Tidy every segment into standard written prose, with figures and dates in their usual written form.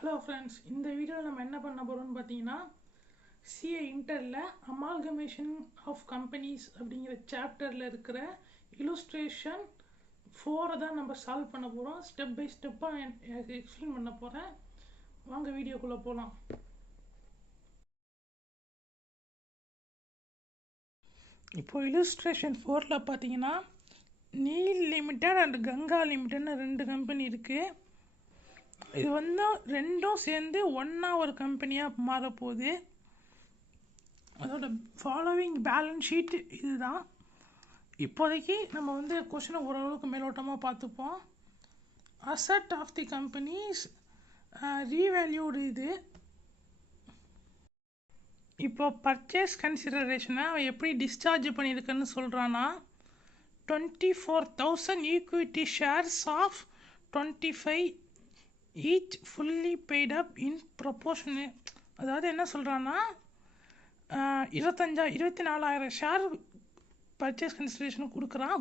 Hello friends, இந்த வீடியோவில் நம்ம என்ன பண்ண போகிறோம்னு பார்த்தீங்கன்னா, சிஏ இன்டரில் அமால்கமேஷன் ஆஃப் கம்பெனிஸ் அப்படிங்கிற சாப்டரில் இருக்கிற இல்லுஸ்ட்ரேஷன் 4 தான் நம்ம சால்வ் பண்ண போகிறோம். ஸ்டெப் பை ஸ்டெப்பாக எக்ஸ்பிளைன் பண்ண போகிறேன். வாங்க வீடியோக்குள்ளே போகலாம். இப்போ இல்லுஸ்ட்ரேஷன் 4ல் பார்த்தீங்கன்னா, நீல் லிமிடெட் அண்ட் கங்கா லிமிடெட்னு 2 கம்பெனி இருக்குது. இது வந்து ரெண்டும் சேர்ந்து ஒன்றா ஒரு கம்பெனியாக மாறப்போகுது. அதோட ஃபாலோவிங் பேலன்ஸ் ஷீட் இதுதான். இப்போதைக்கு நம்ம வந்து கொஷினை ஓரளவுக்கு மேலோட்டமாக பார்த்துப்போம். அசட் ஆஃப் தி கம்பெனிஸ் ரீவேல்யூடு இது. இப்போ பர்ச்சேஸ் கன்சிடரேஷனை அவன் எப்படி டிஸ்சார்ஜ் பண்ணியிருக்கன்னு சொல்கிறான்னா, 24,000 equity shares of 25 each fully paid up in proportion. அதாவது என்ன சொல்கிறான்னா, 24,000 ஷேர் பர்ச்சேஸ் கன்சிடரேஷன் கொடுக்குறான்.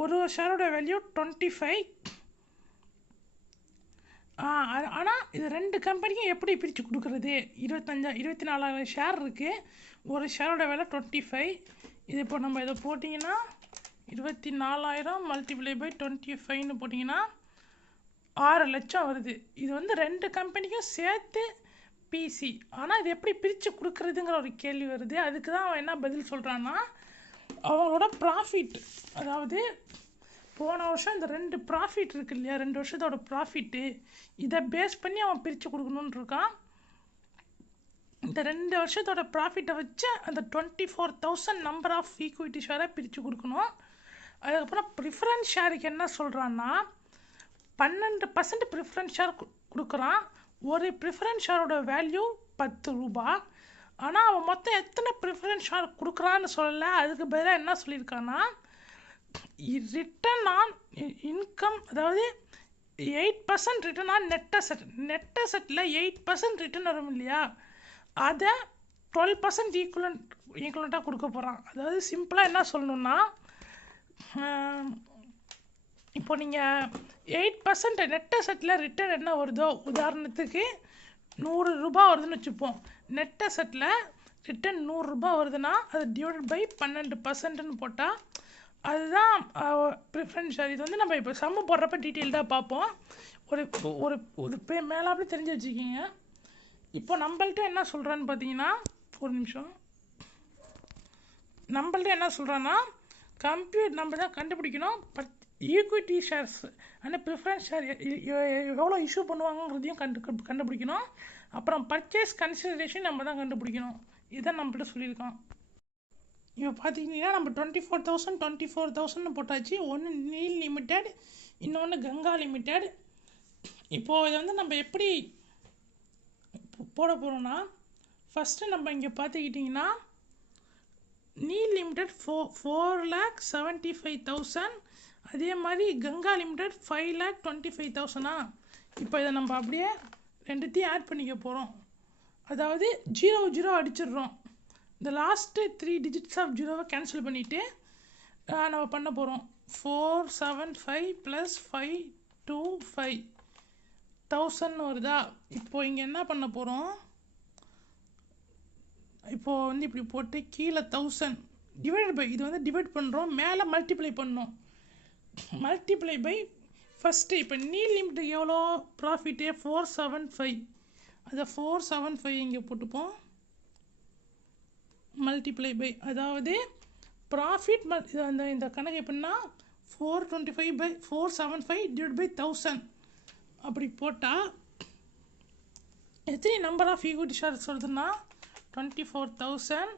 ஒரு ஷேரோட வேல்யூ 25. ஆனால் இது 2 கம்பெனிக்கும் எப்படி பிரித்து கொடுக்குறது? 24,000 ஷேர் இருக்குது, ஒரு ஷேரோட வேலை 25. இது இப்போ நம்ம இதை போட்டிங்கன்னா 24,000 மல்டிப்ளை பை 25ன்னு போட்டிங்கன்னா 6 லட்சம் வருது. இது வந்து 2 கம்பெனிக்கும் சேர்த்து பிசி. ஆனால் இது எப்படி பிரித்து கொடுக்குறதுங்கிற ஒரு கேள்வி வருது. அதுக்கு தான் அவன் என்ன பதில் சொல்கிறான்னா, அவங்களோட ப்ராஃபிட், அதாவது போன வருஷம் இந்த 2 ப்ராஃபிட் இருக்கு இல்லையா, 2 வருஷத்தோட ப்ராஃபிட்டு, இதை பேஸ் பண்ணி அவன் பிரித்து கொடுக்கணுன்னு இருக்கான். இந்த 2 வருஷத்தோட ப்ராஃபிட்டை வச்சு அந்த 24,000 நம்பர் ஆஃப் ஈக்விட்டி ஷேரை பிரித்து கொடுக்கணும். அதுக்கப்புறம் ப்ரிஃபரன்ஸ் ஷேருக்கு என்ன சொல்கிறான்னா, 12% ப்ரிஃபரன்ஸ் ஷேர் கொடுக்குறான். ஒரு ப்ரிஃபரன்ஸ் ஷேரோட வேல்யூ 10 ரூபா. ஆனால் அவன் மொத்தம் எத்தனை ப்ரிஃபரன்ஸ் ஷேர் கொடுக்குறான்னு சொல்லலை. அதுக்கு பதிலாக என்ன சொல்லியிருக்கான்னா, ரிட்டர்ன் ஆன் இன்கம், அதாவது 8% ரிட்டர்ன் ஆன் நெட் அசெட்டில் 8% ரிட்டர்ன் வரும் இல்லையா, அதை 12% ஈக்குவலண்ட்டாக கொடுக்க போகிறான். அதாவது சிம்பிளாக என்ன சொல்லணுன்னா, இப்போ நீங்கள் 8% நெட் அசெட்டில் ரிட்டர்ன் என்ன வருதோ, உதாரணத்துக்கு 100 ரூபா வருதுன்னு வச்சுப்போம். நெட் அசெட்டில் ரிட்டர்ன் 100 ரூபா வருதுன்னா அது டிவைடட் பை 12%ன்னு போட்டால் அதுதான் ப்ரிஃபரன்ஸ் ஷேர். இது வந்து நம்ம இப்போ சம்மு போடுறப்ப டீட்டெயில்டாக பார்ப்போம். ஒரு மேலாப்படி தெரிஞ்சு வச்சுக்கிங்க. இப்போ நம்மள்ட்ட என்ன சொல்கிறான்னு பார்த்தீங்கன்னா, ஒரு நிமிஷம், நம்மள்ட்ட என்ன சொல்கிறான்னா, நம்ம தான் கண்டுபிடிக்கணும் equity shares and preference share எவ்வளோ இஷ்யூ பண்ணுவாங்கங்கிறதையும் கண்டுபிடிக்கணும். அப்புறம் பர்ச்சேஸ் கன்சிடரேஷன் நம்ம தான் கண்டுபிடிக்கணும். இதான் நம்மள்ட்ட சொல்லியிருக்கான். இப்போ பார்த்தீங்கன்னா நம்ம 24,000 போட்டாச்சு. ஒன்று நீல் லிமிடெட், இன்னொன்று கங்கா லிமிடெட். இப்போது இதை வந்து நம்ம எப்படி போட போகிறோன்னா, ஃபஸ்ட்டு நம்ம இங்கே பார்த்துக்கிட்டிங்கன்னா நீல் லிமிடெட் 4,75,000, அதே மாதிரி கங்கா லிமிடெட் 5,25,000. இப்போ இதை நம்ம அப்படியே ரெண்டுத்தையும் ஆட் பண்ணிக்க போகிறோம். அதாவது 0 அடிச்சிடுறோம். இந்த லாஸ்ட்டு 3 டிஜிட்ஸ் ஆஃப் 0வை கேன்சல் பண்ணிவிட்டு நம்ம பண்ண போகிறோம். 475 + 525,000 வருதா. இப்போது இங்கே என்ன பண்ண போகிறோம், இப்போது வந்து இப்படி போட்டு கீழே 1000 டிவைட் பை, இது வந்து டிவைட் பண்ணுறோம், மேலே மல்டிப்ளை பண்ணோம். மல்டிப்ளை பை ஃபஸ்ட்டு இப்போ நீல் லிமிட் எவ்வளோ ப்ராஃபிட்டு 475, அதை 475 இங்கே போட்டுப்போம். மல்டிப்ளை பை, அதாவது ப்ராஃபிட் இந்த கணக்கு எப்படின்னா 425 பை 475 டிவைட் பை 1000 அப்படி போட்டால் எத்தனை நம்பர் ஆஃப் ஈக்விட்டி ஷேர்ஸ் வருதுன்னா 24,000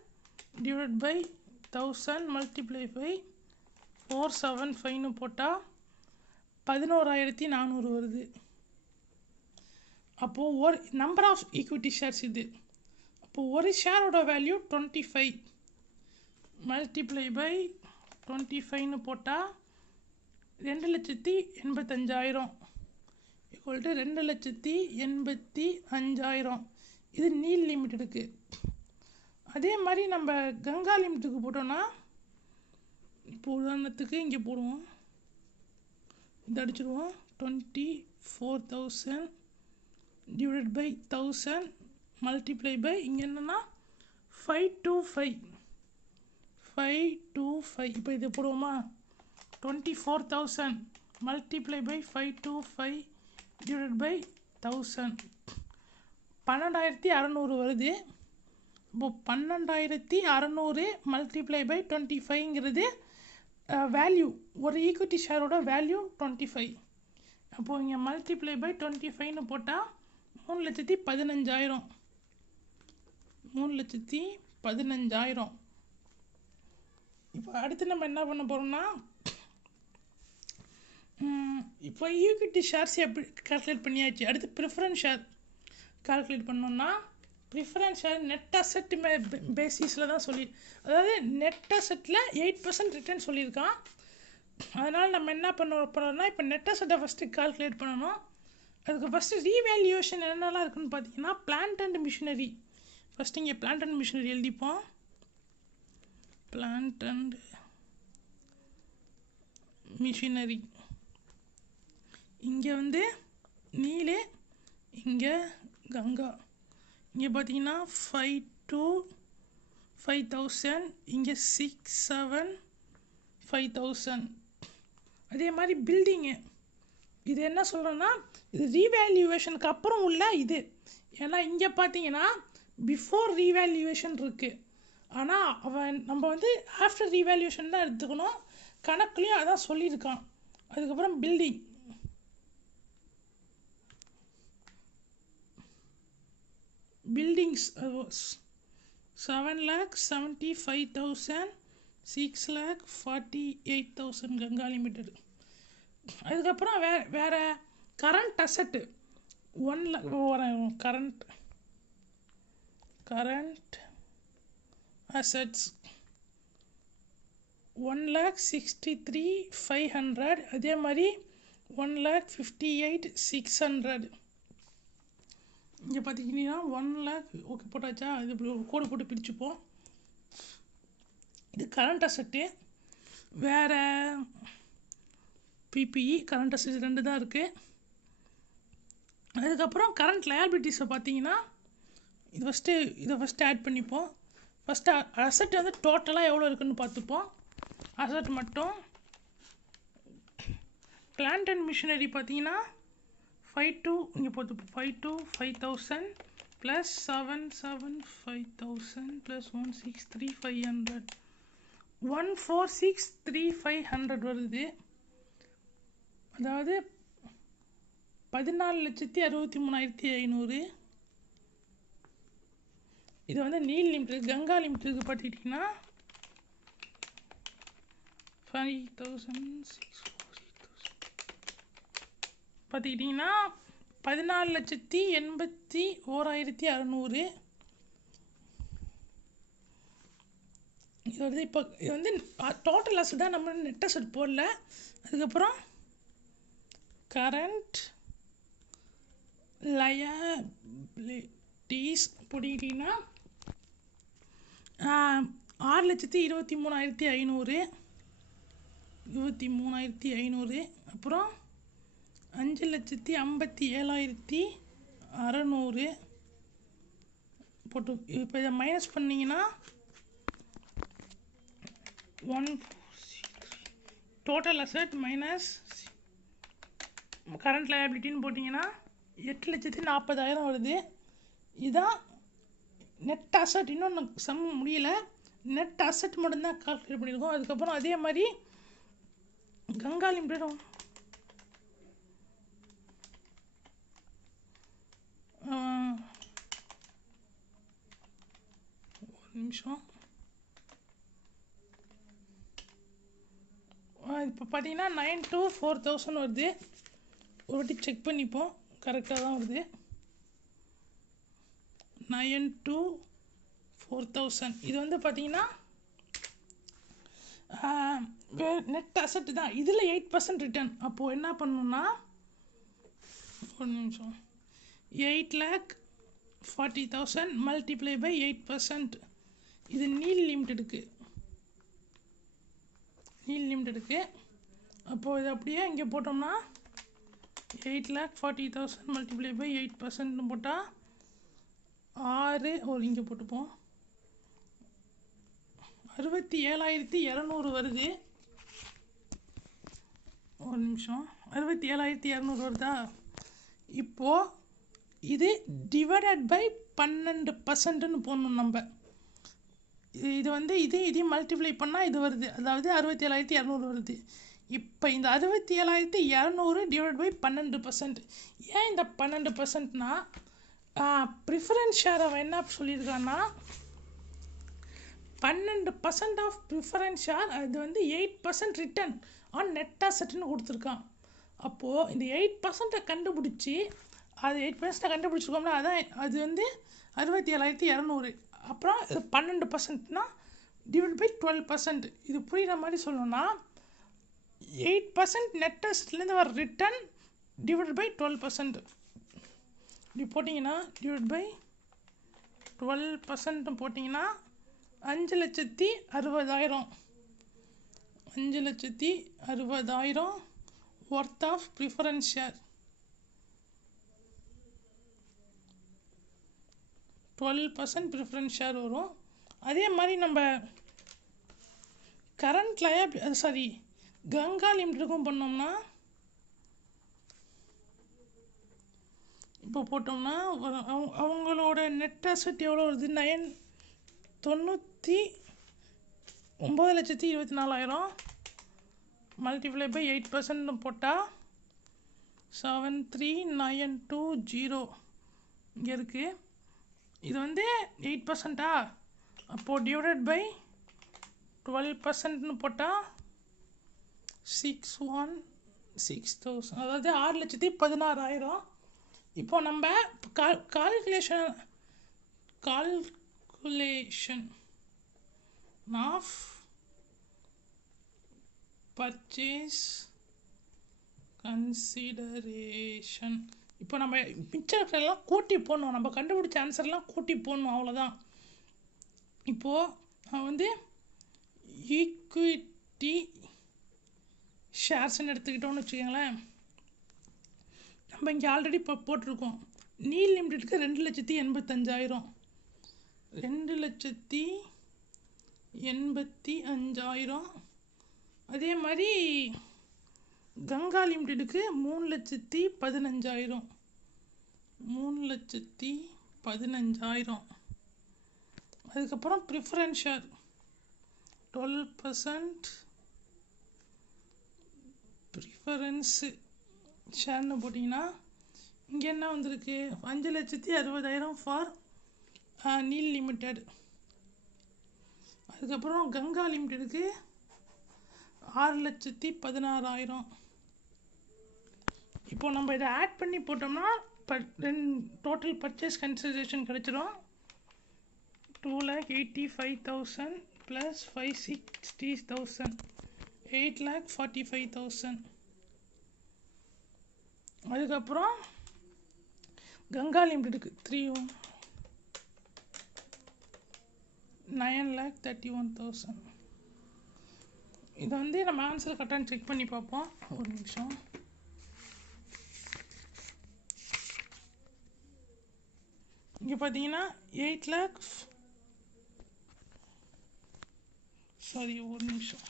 டிவைட் பை 1000 மல்டிப்ளை பை 475ன்னு போட்டால் 11,400 வருது. அப்போது ஒரு நம்பர் ஆஃப் ஈக்விட்டி ஷேர்ஸ் இது. அப்போது ஒரு ஷேரோட வேல்யூ 25 மல்டிப்ளை பை 25ன்னு போட்டால் 2,85,000 ஈக்குவல் டு 2,85,000. இது நீல் லிமிட்டெடுக்கு. அதே மாதிரி நம்ம கங்கா லிமிட்டுக்கு போட்டோன்னா, இப்போ உதாரணத்துக்கு இங்கே போடுவோம், இதை அடிச்சிடுவோம். 24,000 டிவைடட் பை 1000 மல்டிப்ளை பை இங்கே என்னென்னா 525 இப்போ இது போடுவோமா 24,000 மல்டிப்ளை பை 525 டிவைடட் பை 1000 12,600 வருது. இப்போ 12,600 மல்டிப்ளை பை 25ங்கிறது வேல்யூ, ஒரு ஈக்விட்டி ஷேரோட வேல்யூ 25. அப்போது இங்கே மல்டிப்ளை பை 25ன்னு போட்டால் 3,15,000 3,15,000. இப்போ அடுத்து நம்ம என்ன பண்ண போகிறோம்னா இப்போ ஈக்விட்டி ஷேர்ஸ் எப்படி கால்குலேட் பண்ணியாச்சு. அடுத்து ப்ரிஃபரன்ஸ் ஷேர் கால்குலேட் பண்ணோம்னா ப்ரிஃபரன்ஸ் ஷேர் நெட் அசெட் பேசிஸில் தான் அதாவது நெட் அசெட்டில் 8% ரிட்டர்ன் சொல்லியிருக்கான். அதனால் நம்ம என்ன பண்ண போகிறோம்னா இப்போ நெட் அசெட்டை ஃபஸ்ட்டு கால்குலேட் பண்ணணும். அதுக்கு ஃபஸ்ட்டு ரீவேல்யூவேஷன் என்னென்னலாம் இருக்குதுன்னு பார்த்தீங்கன்னா பிளான்ட் அண்ட் மிஷினரி. ஃபஸ்ட்டு இங்கே பிளான்ட் அண்ட் மிஷினரி எழுதிப்போம். பிளான்ட் அண்ட் மிஷினரி இங்கே வந்து நீலே, இங்கே கங்கா. இங்கே பார்த்தீங்கன்னா 5 to 5,000, இங்கே 6, 7, 5,000. அதே மாதிரி பில்டிங்கு இது என்ன சொல்கிறேன்னா இது ரீவேல்யூவேஷனுக்கு அப்புறம் உள்ள இது. ஏன்னா இங்கே பார்த்தீங்கன்னா பிஃபோர் ரீவேல்யூவேஷன் இருக்குது. ஆனால் நம்ம வந்து ஆஃப்டர் ரீவேல்யூவேஷன் தான் எடுத்துக்கணும். கணக்குலையும் அதான் சொல்லியிருக்கான். அதுக்கப்புறம் பில்டிங்ஸ் 7,75,000, 6,48,000 கங்கா லிமிடெட். அதுக்கப்புறம் வேறு கரண்ட் அசட்டு 1 கரண்ட் அசட்ஸ் 1,63,500. அதே மாதிரி 1,58,600. இங்கே பார்த்திங்கன்னா 1 lakh ஓகே போட்டாச்சா. இது இப்படி ஒரு கோடு போட்டு பிரிச்சுப்போம். இது கரண்ட் அசட்டு. வேறு பிபிஇ கரண்ட் அசட் 2 தான் இருக்குது. அதுக்கப்புறம் கரண்ட் லயபிலிட்டிஸை பார்த்தீங்கன்னா இதை ஃபஸ்ட்டு ஆட் பண்ணிப்போம். ஃபஸ்ட்டு அசட் வந்து டோட்டலாக எவ்வளோ இருக்குதுன்னு பார்த்துப்போம். அசட் மட்டும் பிளான்ட் அண்ட் மிஷினரி பார்த்தீங்கன்னா 5 to இங்கே போட்டுப்போம் 5 to 5,000 ப்ளஸ் 7,5,000 ப்ளஸ் 1,63,500 1,46,3,500 வருது. அதாவது 14,63,500. இது வந்து நீல் லிமிட்டட். கங்கா லிமிட்டடுக்கு பார்த்துக்கிட்டிங்கன்னா 5,000 பார்த்துக்கிட்டிங்கன்னா 14,81,600. இது வருது. இப்போ இது வந்து டோட்டல் அசட் தான், நம்ம நெட் அசட் போடல. அதுக்கப்புறம் கரண்ட் லயபிலிட்டிஸ் போட்டுக்கிட்டிங்கன்னா 6,23,500. அப்புறம் 5,57,600 போட்டு இப்போ இதை மைனஸ் பண்ணிங்கன்னா டோட்டல் அசட் மைனஸ் கரண்ட் லயபிலிட்டின்னு போட்டிங்கன்னா 8,40,000 வருது. இதுதான் நெட் அசட். இன்னும் சம் முடியல. நெட் அசட் மட்டும்தான் கால்குலேட் பண்ணியிருக்கோம். அதுக்கப்புறம் அதே மாதிரி கங்கா லிமிடெட் ஒரு நிமிஷம். இப்போ பார்த்தீங்கன்னா 9 to 4,000 வருது. ஒரு வாட்டி செக் பண்ணிப்போம், கரெக்டாக தான் வருது. 9 to 4,000. இது வந்து பார்த்தீங்கன்னா நெட் அசட் தான். இதில் 8% ரிட்டர்ன். அப்போது என்ன பண்ணணும்னா ஒரு நிமிஷம் 8,40,000 மல்டிப்ளை பை 8%. இது நீல் லிமிட்டடுக்கு. அப்போது இது அப்படியே இங்கே போட்டோம்னா 8,40,000 மல்டிப்ளை பை 8% போட்டால் 6 இங்கே போட்டுப்போம் 67,200 வருது. ஒரு நிமிஷம் 67,200 வருதா? இப்போது இது டிவைடட் பை 12%ன்னு போடணும் நம்ம. இது வந்து இதையும் மல்டிப்ளை பண்ணால் இது வருது, அதாவது 67,200 வருது. இப்போ இந்த 67,200 டிவைட் பை 12%. ஏன் இந்த 12%னா ப்ரிஃபரன்ஸ் ஷேர் அவன் என்ன சொல்லியிருக்கான்னா 12% ஆஃப் ப்ரிஃபரன்ஸ் ஷேர் அது வந்து 8% ரிட்டர்ன் ஆன் நெட் அசெட்னு கொடுத்துருக்கான். அப்போது இந்த 8% கண்டுபிடிச்சி அது 8% கண்டுபிடிச்சிருக்கோம்னா அதான் அது வந்து 67,200. அப்புறம் 12%னா டிவைட் பை 12%. இது புரிகிற மாதிரி சொல்லணும்னா 8% நெட் அசெட்லேருந்து வர ரிட்டர்ன் டிவைட் பை 12%. இப்படி போட்டிங்கன்னா டிவைட் பை 12% போட்டிங்கன்னா 5,60,000 5,60,000 worth of preference share. 12% preference share வரும். அதே மாதிரி நம்ம கரண்ட் லயபிலிட்டி கங்கா லிமிட்டெடுக்கும் பண்ணோம்னா இப்போ போட்டோம்னா அவங்களோட நெட் அசெட் எவ்வளோ வருது? 9,24,000 மல்டிப்ளை பை 8% போட்டால் 73,920 இங்கே இருக்குது. இது வந்து 8%. அப்போது டிவைடட் பை 12%ன்னு போட்டால் 6,16,000, அதாவது 6,16,000. இப்போ நம்ம கால்குலேஷன் ஆஃப் பர்ச்சேஸ் கன்சிடரேஷன். இப்போ நம்ம மிச்சம் கூட்டி போடணும், நம்ம கண்டுபிடிச்ச ஆன்சர்லாம் கூட்டி போடணும், அவ்வளோதான். இப்போது நான் வந்து ஈக்விட்டி ஷேர்ஸ்ன்னு எடுத்துக்கிட்டோன்னு வச்சுக்கோங்களேன். நம்ம இங்கே ஆல்ரெடி இப்போ போட்டிருக்கோம். நீல் லிமிட்டெடுக்கு 2,85,000 2,85,000. அதே மாதிரி கங்கா லிமிட்டெடுக்கு 3,15,000 3,15,000. அதுக்கப்புறம் ப்ரிஃபரன்ஸ் ஷேர் 12% ப்ரிஃபரன்ஸு ஷேர்னு போட்டிங்கன்னா இங்கே என்ன வந்திருக்கு? 5,60,000 ஃபார் நீல் லிமிட்டெட். அதுக்கப்புறம் கங்கா லிமிட்டெடுக்கு 6,16,000. இப்போ நம்ம இதை ஆட் பண்ணி போட்டோம்னா டோட்டல் பர்ச்சேஸ் கன்சிடரேஷன் கிடச்சிரும். 2,85,000 ப்ளஸ் 5,60,000 8,45,000. அதுக்கப்புறம் கங்கா லிமிட்டெடுக்கு 9,31,000. இதை வந்து நம்ம ஆன்சர் கரெக்டாக செக் பண்ணி பார்ப்போம். ஒரு நிமிஷம். இங்கே பார்த்தீங்கன்னா 8 lakh ஒரு நிமிஷம்.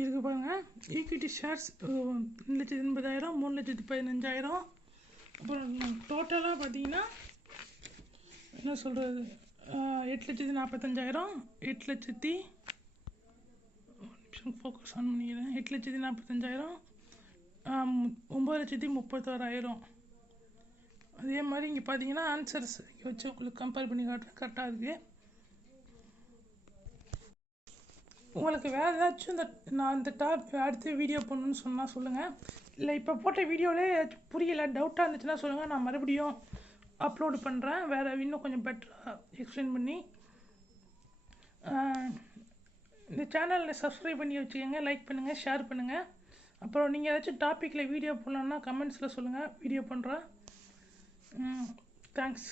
இருக்கு பாருங்கள், ஈக்விட்டி ஷேர்ஸ் 2,80,000 3,15,000. அப்புறம் டோட்டலாக பார்த்தீங்கன்னா என்ன சொல்கிறது 8,45,000 8,00,000 ஃபோக்கஸ் ஆன் பண்ணிக்கிறேன் 8,45,000 9,31,000. அதே மாதிரி இங்கே பார்த்தீங்கன்னா ஆன்சர்ஸ் இங்கே வச்சு உங்களுக்கு கம்பேர் பண்ணி காட்டுறேன், கரெக்டாக இருக்குது. உங்களுக்கு வேறு ஏதாச்சும் நான் இந்த அடுத்து வீடியோ பண்ணணுன்னு சொன்னால் சொல்லுங்கள். இல்லை இப்போ போட்ட வீடியோவிலே புரியலை, டவுட்டாக இருந்துச்சுன்னா சொல்லுங்கள், நான் மறுபடியும் அப்லோடு பண்ணுறேன் வேறு இன்னும் கொஞ்சம் பெட்டராக எக்ஸ்பிளைன் பண்ணி. இந்த சேனலில் சப்ஸ்கிரைப் பண்ணி வச்சுக்கோங்க, லைக் பண்ணுங்கள், ஷேர் பண்ணுங்கள். அப்புறம் நீங்கள் ஏதாச்சும் டாப்பிக்கில் வீடியோ போடலான்னா கமெண்ட்ஸில் சொல்லுங்கள், வீடியோ பண்ணுறேன். தேங்க்ஸ்.